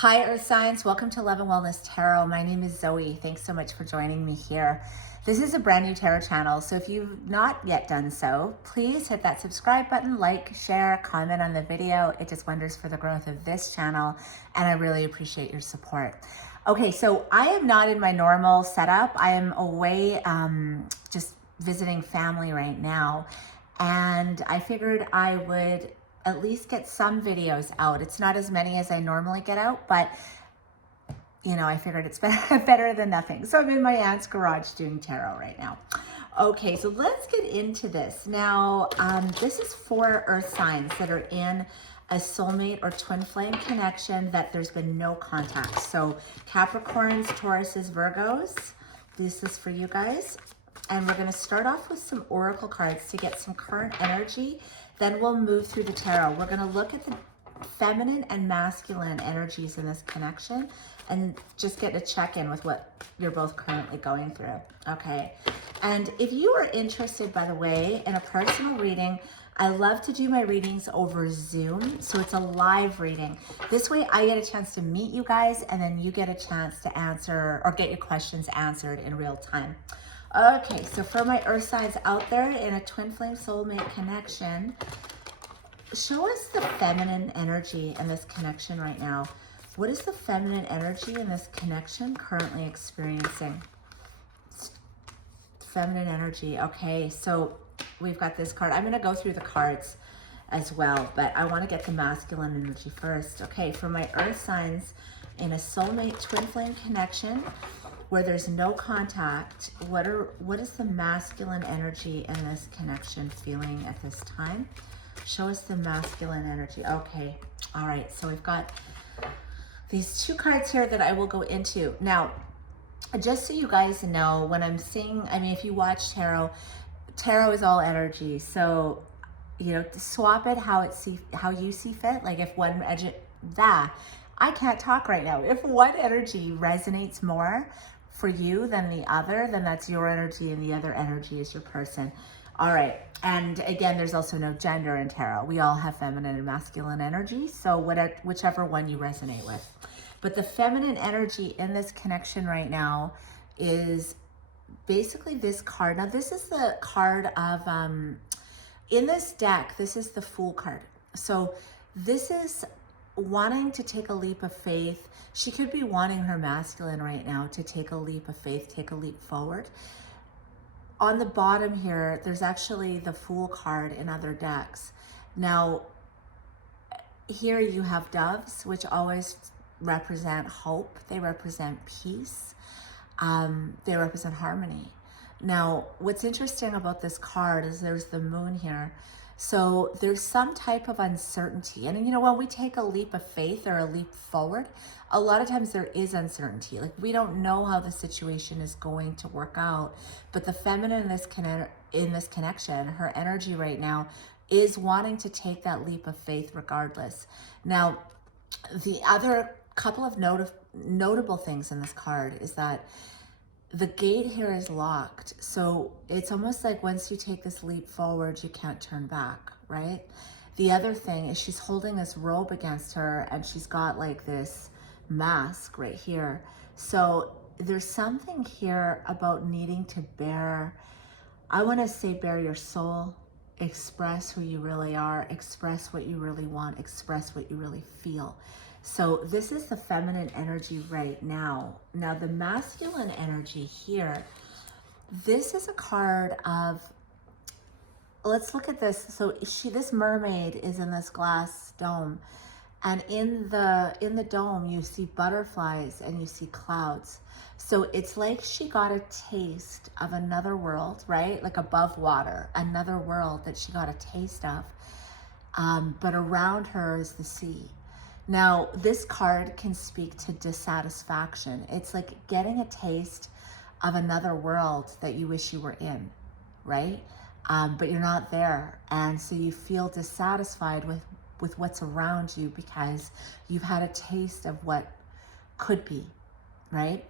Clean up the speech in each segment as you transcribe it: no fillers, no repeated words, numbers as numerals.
Hi, Earth Signs. Welcome to Love and Wellness Tarot. My name is Zoe. Thanks so much for joining me here. This is a brand new tarot channel, so if you've not yet done so, please hit that subscribe button, like, share, comment on the video. It does wonders for the growth of this channel, and I really appreciate your support. Okay, so I am not in my normal setup. I am away just visiting family right now, and I figured I would at least get some videos out. It's not as many as I normally get out, but you know, I figured it's better than nothing. So I'm in my aunt's garage doing tarot right now. Okay, so let's get into this. Now, this is for earth signs that are in a soulmate or twin flame connection that there's been no contact. So Capricorns, Tauruses, Virgos, this is for you guys. And we're gonna start off with some oracle cards to get some current energy. Then we'll move through the tarot. We're gonna look at the feminine and masculine energies in this connection and just get a check-in with what you're both currently going through, okay? And if you are interested, by the way, in a personal reading, I love to do my readings over Zoom, so it's a live reading. This way I get a chance to meet you guys and then you get a chance to answer or get your questions answered in real time. Okay, so for my earth signs out there in a twin flame soulmate connection, show us the feminine energy in this connection right now. What is the feminine energy in this connection currently experiencing? Feminine energy. Okay, so we've got this card. I'm going to go through the cards as well, but I want to get the masculine energy first. Okay, for my earth signs in a soulmate twin flame connection where there's no contact, what is the masculine energy in this connection feeling at this time? Show us the masculine energy. Okay, all right, so we've got these two cards here that I will go into. Now, just so you guys know, when I'm seeing, I mean, if you watch tarot, tarot is all energy. So, you know, swap it how you see fit. Like if one I can't talk right now. If one energy resonates more for you than the other, then that's your energy and the other energy is your person. All right, and again, there's also no gender in tarot. We all have feminine and masculine energy, so whichever one you resonate with. But the feminine energy in this connection right now is basically this card. Now, this is the card of, in this deck, this is the Fool card. So this is wanting to take a leap of faith. She could be wanting her masculine right now to take a leap of faith, take a leap forward. On the bottom here, there's actually the Fool card in other decks. Now, here you have doves, which always represent hope. They represent peace. They represent harmony. Now, what's interesting about this card is there's the moon here. So there's some type of uncertainty. And you know, when we take a leap of faith or a leap forward, a lot of times there is uncertainty. Like we don't know how the situation is going to work out. But the feminine in this connection, her energy right now is wanting to take that leap of faith regardless. Now, the other couple of notable things in this card is that the gate here is locked. So it's almost like once you take this leap forward, you can't turn back, right? The other thing is she's holding this robe against her and she's got like this mask right here. So there's something here about needing to bear, I want to say bare your soul, express who you really are, express what you really want, express what you really feel. So this is the feminine energy right now. Now the masculine energy here, this is a card of, let's look at this. So this mermaid is in this glass dome, and in the dome you see butterflies and you see clouds. So it's like she got a taste of another world, right? Like above water, another world that she got a taste of. But around her is the sea. Now, this card can speak to dissatisfaction. It's like getting a taste of another world that you wish you were in, right? But you're not there. And so you feel dissatisfied with what's around you because you've had a taste of what could be, right?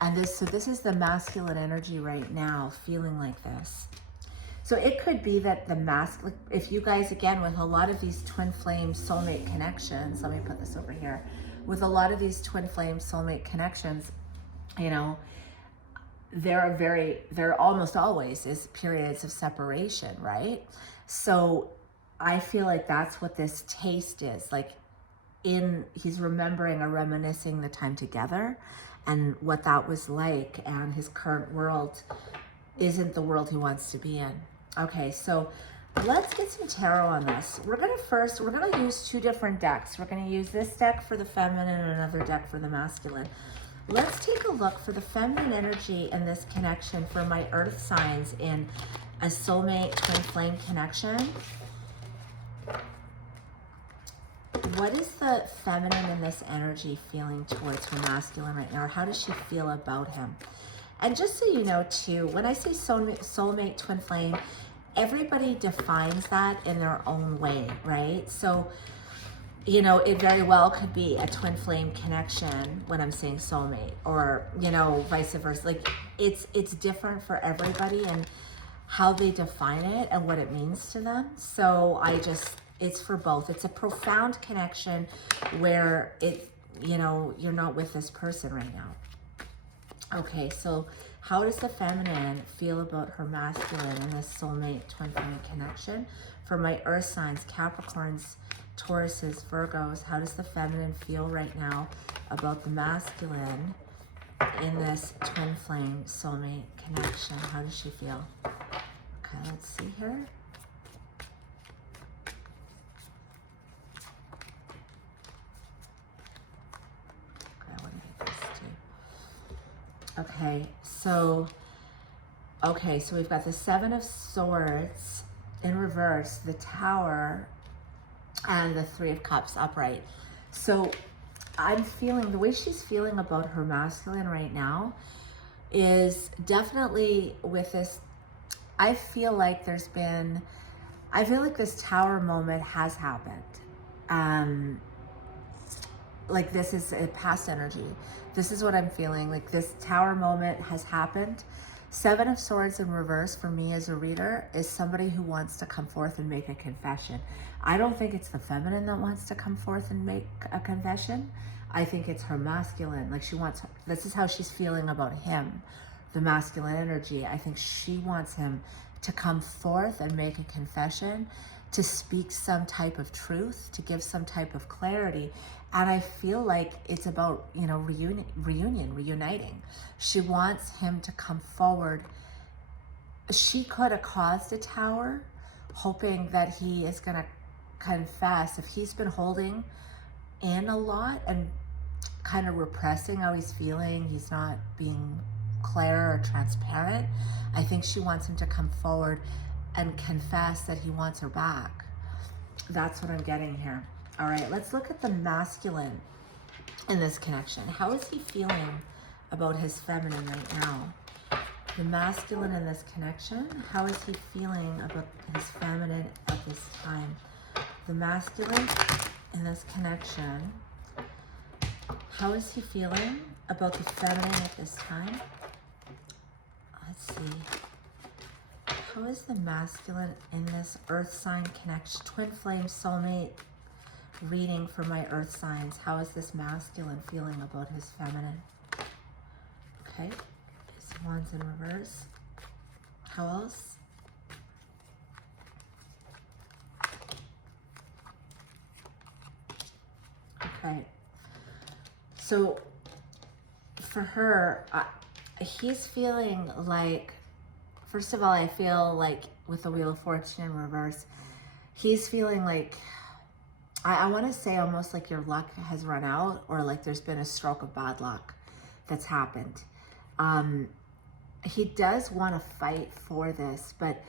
And so this is the masculine energy right now, feeling like this. So it could be that the masculine, if you guys, again, with a lot of these twin flame soulmate connections, let me put this over here. with a lot of these twin flame soulmate connections, you know, there almost always is periods of separation, right? So I feel like that's what this taste is. Like he's remembering or reminiscing the time together and what that was like, and his current world isn't the world he wants to be in. Okay, so let's get some tarot on this. We're gonna use two different decks. We're gonna use this deck for the feminine and another deck for the masculine. Let's take a look for the feminine energy in this connection for my earth signs in a soulmate twin flame connection. What is the feminine in this energy feeling towards her masculine right now? Or how does she feel about him? And just so you know too, when I say soulmate twin flame, everybody defines that in their own way, right? So, you know, it very well could be a twin flame connection when I'm saying soulmate, or, you know, vice versa. Like it's different for everybody and how they define it and what it means to them. So it's for both. It's a profound connection where you know, you're not with this person right now. Okay, so how does the feminine feel about her masculine in this soulmate twin flame connection? For my earth signs, Capricorns, Tauruses, Virgos, how does the feminine feel right now about the masculine in this twin flame soulmate connection? How does she feel? Okay, let's see here. Okay, I want to get this too. Okay, so we've got the Seven of Swords in reverse, the Tower, and the Three of Cups upright. So I'm feeling, the way she's feeling about her masculine right now is definitely with this, I feel like this Tower moment has happened. Like this is a past energy. This is what I'm feeling, like this Tower moment has happened. Seven of Swords in reverse for me as a reader is somebody who wants to come forth and make a confession. I don't think it's the feminine that wants to come forth and make a confession. I think it's her masculine. Like this is how she's feeling about him, the masculine energy. I think she wants him to come forth and make a confession, to speak some type of truth, to give some type of clarity. And I feel like it's about, you know, reuniting. She wants him to come forward. She could have caused a Tower, hoping that he is going to confess. If he's been holding in a lot and kind of repressing how he's feeling, he's not being clear or transparent, I think she wants him to come forward and confess that he wants her back. That's what I'm getting here. All right, let's look at the masculine in this connection. How is he feeling about his feminine right now? The masculine in this connection, how is he feeling about his feminine at this time? The masculine in this connection, how is he feeling about the feminine at this time? Let's see. How is the masculine in this earth sign connection, twin flame soulmate reading for my earth signs? How is this masculine feeling about his feminine? Okay, his wands in reverse. How else? Okay, so for her, he's feeling like, first of all, I feel like with the Wheel of Fortune in reverse, he's feeling like, I want to say almost like your luck has run out, or like there's been a stroke of bad luck that's happened. He does want to fight for this, but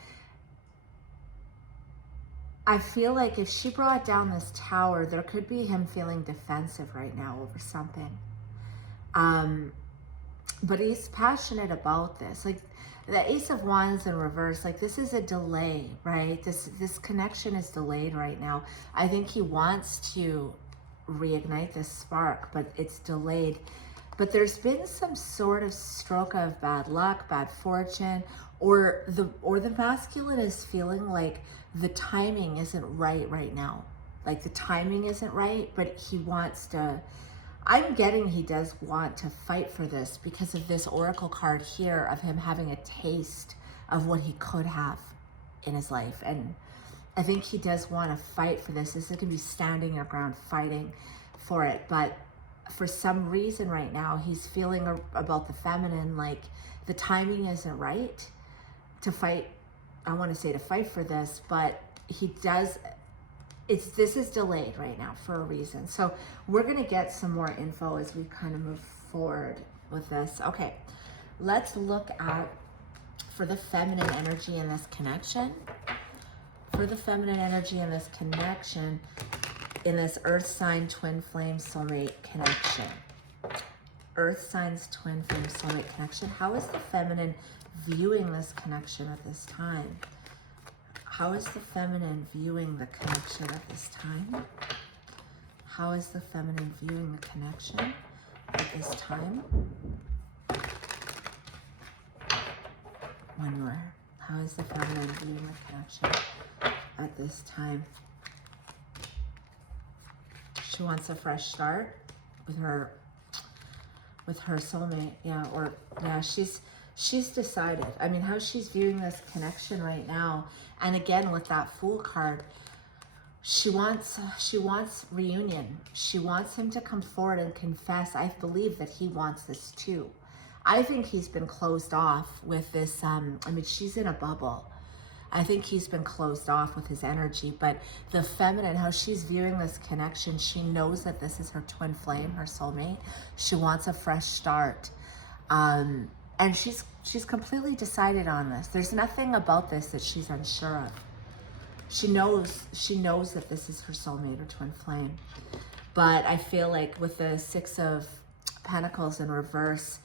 I feel like if she brought down this Tower, there could be him feeling defensive right now over something. But he's passionate about this. Like the Ace of Wands in reverse, like this is a delay, right? This connection is delayed right now. I think he wants to reignite this spark, but it's delayed. But there's been some sort of stroke of bad luck, bad fortune, or the masculine is feeling like the timing isn't right now. Like the timing isn't right, but he wants to I'm getting he does want to fight for this because of this oracle card here of him having a taste of what he could have in his life. And I think he does want to fight for this. This is going to be standing your ground, fighting for it. But for some reason right now, he's feeling about the feminine, like the timing isn't right to fight. I want to say to fight for this, but he does, this is delayed right now for a reason. So we're going to get some more info as we kind of move forward with this. Okay, let's look at for the feminine energy in this connection. For the feminine energy in this connection, in this earth sign, twin flame, soulmate connection. Earth signs, twin flame, soulmate connection. How is the feminine viewing this connection at this time? How is the feminine viewing the connection at this time? How is the feminine viewing the connection at this time? One more. How is the feminine viewing the connection at this time? She wants a fresh start with her soulmate. Yeah, she's decided. I mean, how she's viewing this connection right now, and again with that Fool card, she wants reunion. She wants him to come forward and confess. I believe that he wants this too. I think he's been closed off with this. I mean, she's in a bubble. I think he's been closed off with his energy, but the feminine, how she's viewing this connection, she knows that this is her twin flame, her soulmate. She wants a fresh start. And she's completely decided on this. There's nothing about this that she's unsure of. She knows that this is her soulmate or twin flame. But I feel like with the Six of Pentacles in reverse,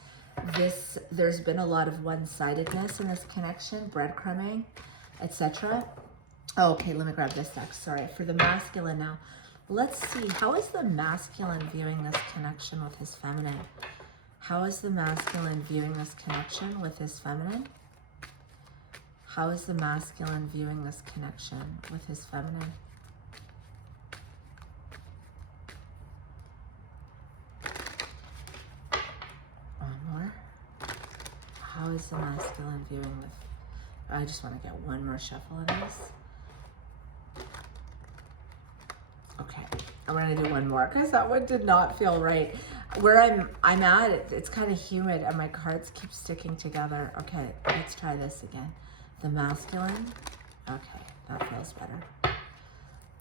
there's been a lot of one-sidedness in this connection, breadcrumbing, etc. Okay, let me grab this deck. Sorry, for the masculine now. Let's see, how is the masculine viewing this connection with his feminine? How is the masculine viewing this connection with his feminine? How is the masculine viewing this connection with his feminine? One more. How is the masculine viewing this? I just want to get one more shuffle of this. Okay, I'm gonna do one more because that one did not feel right. Where I'm at, it's kind of humid and my cards keep sticking together. Okay, let's try this again. The masculine. Okay, that feels better.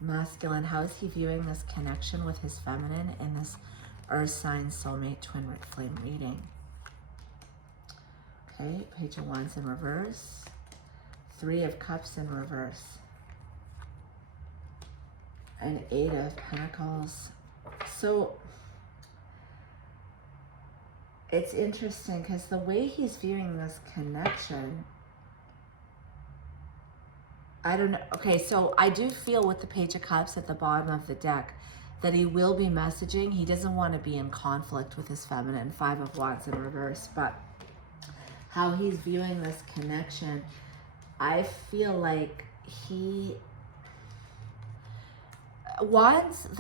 Masculine, how is he viewing this connection with his feminine in this earth sign soulmate twin flame reading? Okay, Page of Wands in reverse. Three of Cups in reverse. And Eight of Pentacles. So it's interesting because the way he's viewing this connection, I don't know. Okay, so I do feel with the Page of Cups at the bottom of the deck that he will be messaging. He doesn't want to be in conflict with his feminine. Five of Wands in reverse. But how he's viewing this connection, I feel like the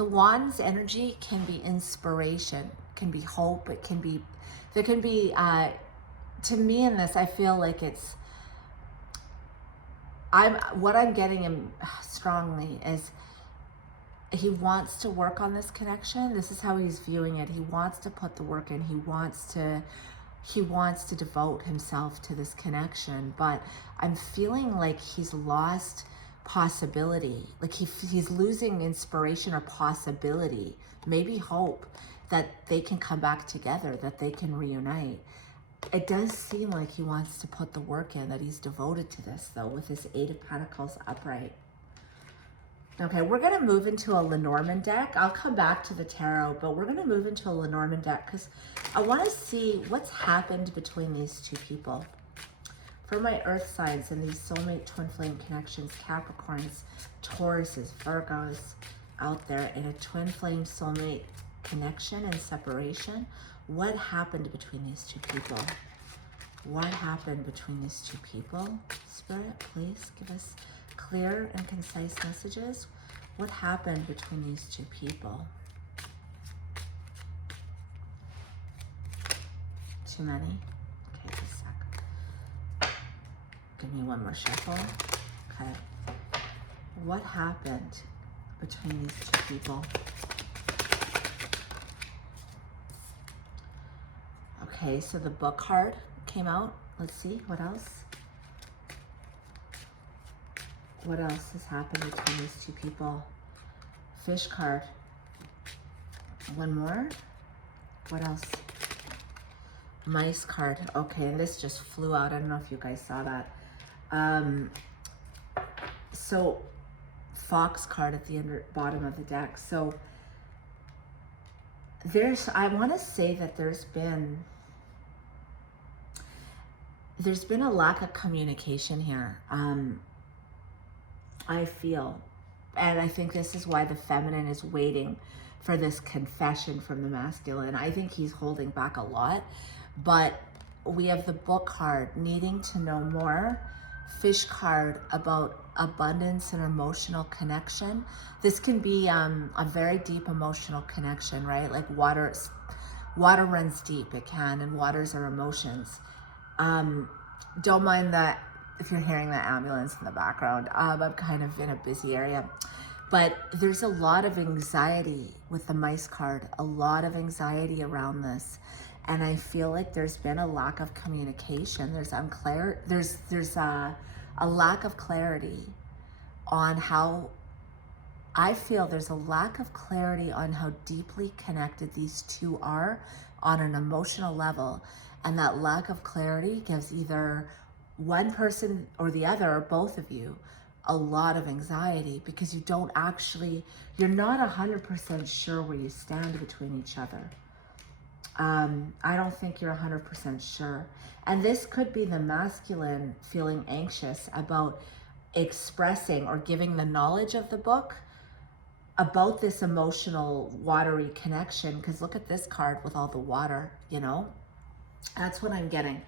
Wands energy can be inspiration, can be hope, it can be, there can be, to me in this, I feel like it's, what I'm getting him strongly is he wants to work on this connection. This is how he's viewing it. He wants to put the work in. He wants to devote himself to this connection, but I'm feeling like he's lost possibility, like he's losing inspiration or possibility, maybe hope that they can come back together, that they can reunite. It does seem like he wants to put the work in, that he's devoted to this though, with his Eight of Pentacles upright. Okay, we're going to move into a Lenormand deck. I'll come back to the tarot, but we're going to move into a Lenormand deck because I want to see what's happened between these two people. For my earth signs and these soulmate twin flame connections, Capricorns, Tauruses, Virgos out there in a twin flame soulmate connection and separation, what happened between these two people? What happened between these two people? Spirit, please give us clear and concise messages. What happened between these two people? too many? Okay, just a sec. Give me one more shuffle. Okay. What happened between these two people? Okay, so the book card came out. Let's see, what else? What else has happened between these two people? Fish card. One more. What else? Mice card. Okay, and this just flew out. I don't know if you guys saw that. So fox card at the bottom of the deck. So I want to say that there's been a lack of communication here. I feel, and I think this is why the feminine is waiting for this confession from the masculine. I think he's holding back a lot, but we have the book card, needing to know more. Fish card about abundance and emotional connection. This can be a very deep emotional connection, right? Like water runs deep, it can, and waters are emotions. Don't mind that if you're hearing the ambulance in the background. I'm kind of in a busy area. But there's a lot of anxiety with the mice card, a lot of anxiety around this. And I feel like there's been a lack of communication. There's a lack of clarity on how, I feel there's a lack of clarity on how deeply connected these two are on an emotional level. And that lack of clarity gives either one person or the other, or both of you, a lot of anxiety, because you're not 100% sure where you stand between each other. I don't think you're 100% sure. And this could be the masculine feeling anxious about expressing or giving the knowledge of the book about this emotional watery connection, because look at this card with all the water, you know? That's what I'm getting.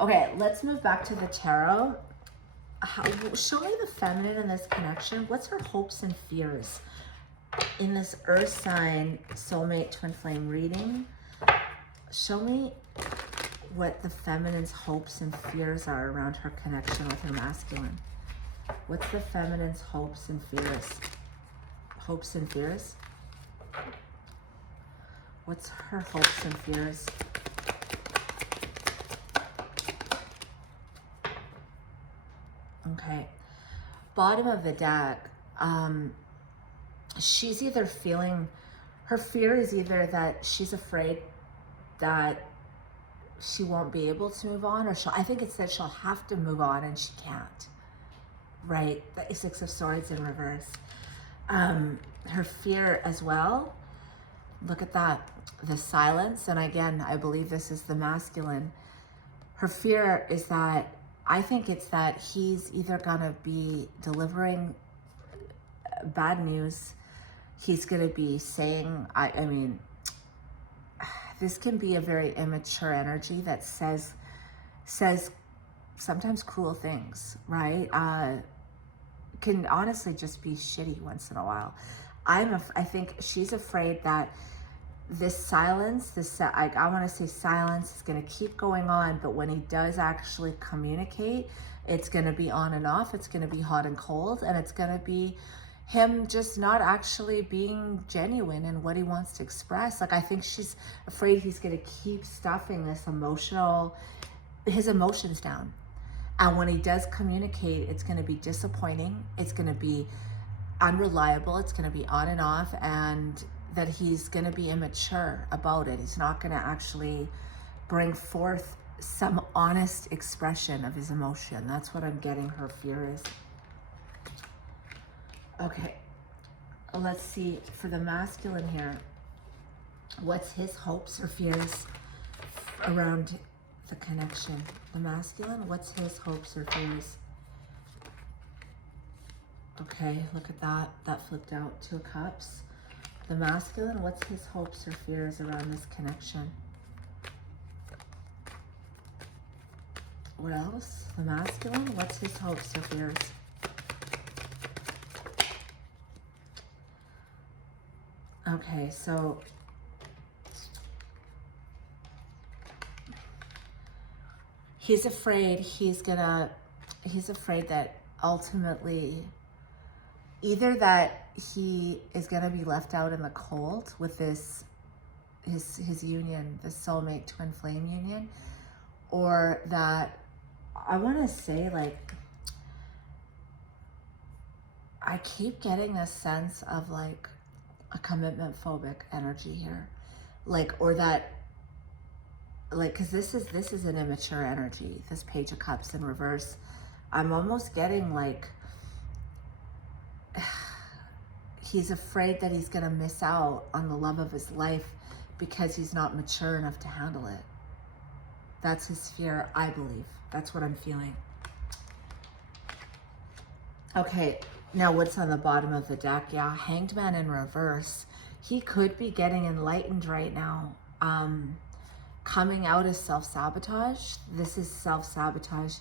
Okay, let's move back to the tarot. Show me the feminine in this connection. What's her hopes and fears in this earth sign soulmate twin flame reading? Show me what the feminine's hopes and fears are around her connection with her masculine. What's the feminine's hopes and fears? Hopes and fears? What's her hopes and fears? Okay, bottom of the deck, she's either feeling, her fear is either that she's afraid that she won't be able to move on, or I think it's that she'll have to move on and she can't, right? The Six of Swords in reverse. Her fear as well, look at that, the silence, and again, I believe this is the masculine. Her fear is that, I think it's that he's either gonna be delivering bad news, he's gonna be saying, I mean, this can be a very immature energy that says sometimes cruel things, right? Can honestly just be shitty once in a while. I think she's afraid that this silence, I want to say silence, is going to keep going on, but when he does actually communicate, it's going to be on and off, it's going to be hot and cold, and it's going to be him just not actually being genuine in what he wants to express. Like, I think she's afraid he's going to keep stuffing his emotions down. And when he does communicate, it's going to be disappointing, it's going to be unreliable, it's going to be on and off, and that he's going to be immature about it. He's not going to actually bring forth some honest expression of his emotion. That's what I'm getting her fear is. Okay, let's see for the masculine here. What's his hopes or fears around the connection? The masculine, what's his hopes or fears? Okay, look at that. That flipped out. Two of Cups. The masculine, what's his hopes or fears around this connection? What else? The masculine, what's his hopes or fears? Okay, so he's afraid that ultimately either that he is gonna be left out in the cold with this his union, the soulmate twin flame union, or that I want to say, like, I keep getting this sense of like a commitment phobic energy here, like, or that, like, because this is an immature energy, this Page of Cups in reverse. I'm almost getting like he's afraid that he's gonna miss out on the love of his life because he's not mature enough to handle it. That's his fear, I believe. That's what I'm feeling. Okay, now what's on the bottom of the deck? Yeah, Hanged Man in reverse. He could be getting enlightened right now. Coming out as self-sabotage. This is self-sabotage.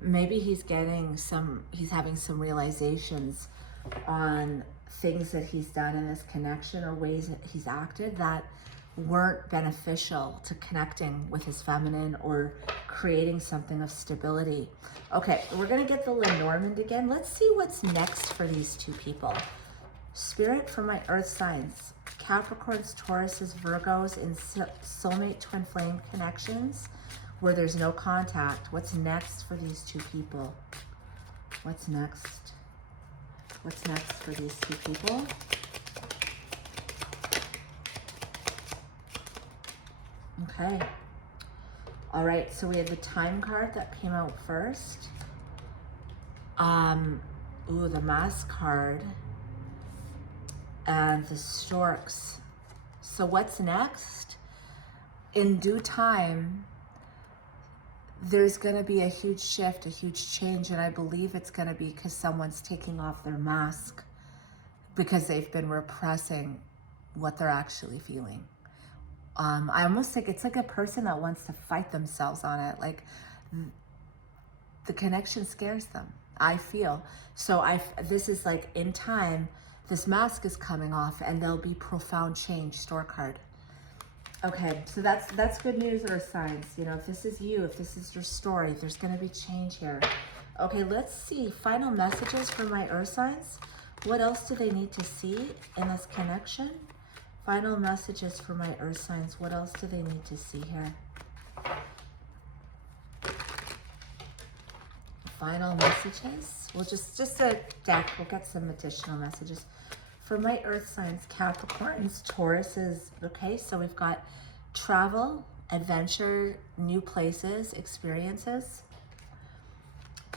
Maybe he's having some realizations on things that he's done in this connection, or ways that he's acted that weren't beneficial to connecting with his feminine or creating something of stability. Okay, we're gonna get the Lenormand again. Let's see what's next for these two people. Spirit, for my earth signs, Capricorns, Tauruses, Virgos in soulmate twin flame connections where there's no contact. What's next for these two people? What's next? What's next for these two people? Okay. All right, so we have the Time card that came out first. Ooh, the Mask card. And the Storks. So what's next? In due time, there's going to be a huge shift, a huge change, and I believe it's going to be because someone's taking off their mask because they've been repressing what they're actually feeling. I almost think it's like a person that wants to fight themselves on it. Like the connection scares them, I feel. So this is like in time, this mask is coming off and there'll be profound change. Store card. Okay, so that's good news, earth signs. You know, if this is you, if this is your story, there's going to be change here. Okay, let's see. Final messages for my earth signs. What else do they need to see in this connection? Final messages for my earth signs. What else do they need to see here? Final messages. We'll just a deck. We'll get some additional messages. For my earth signs, Capricorns, Tauruses. Okay, so we've got travel, adventure, new places, experiences.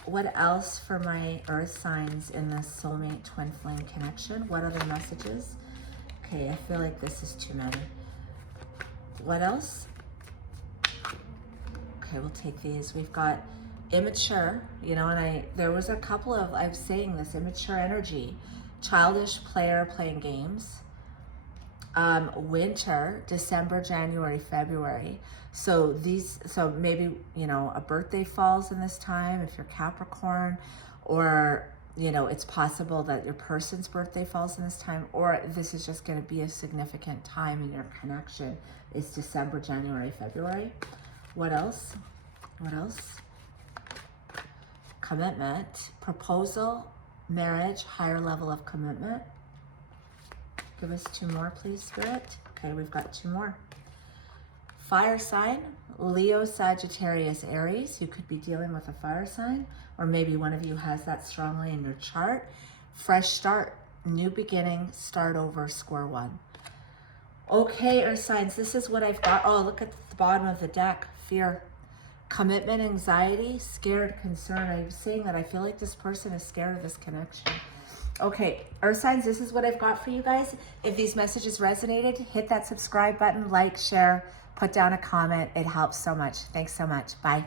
What else for my earth signs in this soulmate twin flame connection? What other messages? Okay, I feel like this is too many. What else? Okay, we'll take these. We've got immature, you know, and there was a couple of, I'm saying this, immature energy, childish player playing games, winter, December, January, February. So maybe, you know, a birthday falls in this time if you're Capricorn, or, you know, it's possible that your person's birthday falls in this time, or this is just going to be a significant time in your connection. It's December, January, February. What else? What else? Commitment, proposal, marriage, higher level of commitment. Give us two more, please, Spirit. Okay, we've got two more. Fire sign, Leo, Sagittarius, Aries. You could be dealing with a fire sign, or maybe one of you has that strongly in your chart. Fresh start, new beginning, start over, square one. Okay, earth signs, this is what I've got. Oh, look at the bottom of the deck. Fear, commitment, anxiety, scared, concern. I'm saying that I feel like this person is scared of this connection. Okay, earth signs, this is what I've got for you guys. If these messages resonated, hit that subscribe button, like, share, put down a comment. It helps so much. Thanks so much. Bye.